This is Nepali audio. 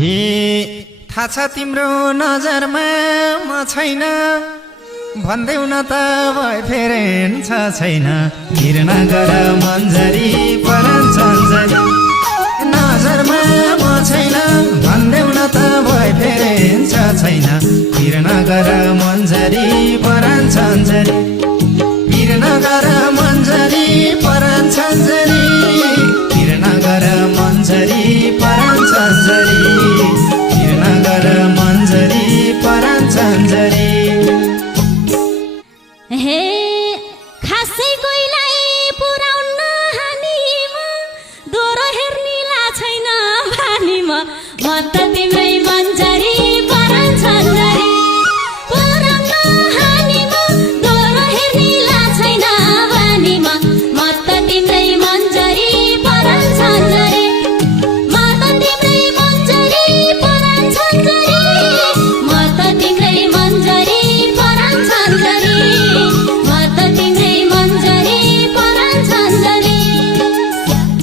हे थाहा छ तिम्रो नजरमा म छैन भन्देऊ न त बोयफ्रेन्ड छ छैन घृणा गर मन्जरी परान चन्जरी नजरमा म छैन भन्देऊ न त बोयफ्रेन्ड छ छैन घृणा गर मन्जरी परान चन्जरी घृणा गर मन्जरी परान चन्जरी घृणा गर मन्जरी परान चन्जरी घृणा गर मन्जरी परान चन्जरी हे खासै कोहीलाई पुर्याउन हानीमा दोहोरो हेर्नेला छैन बानीमा म त तिम्रै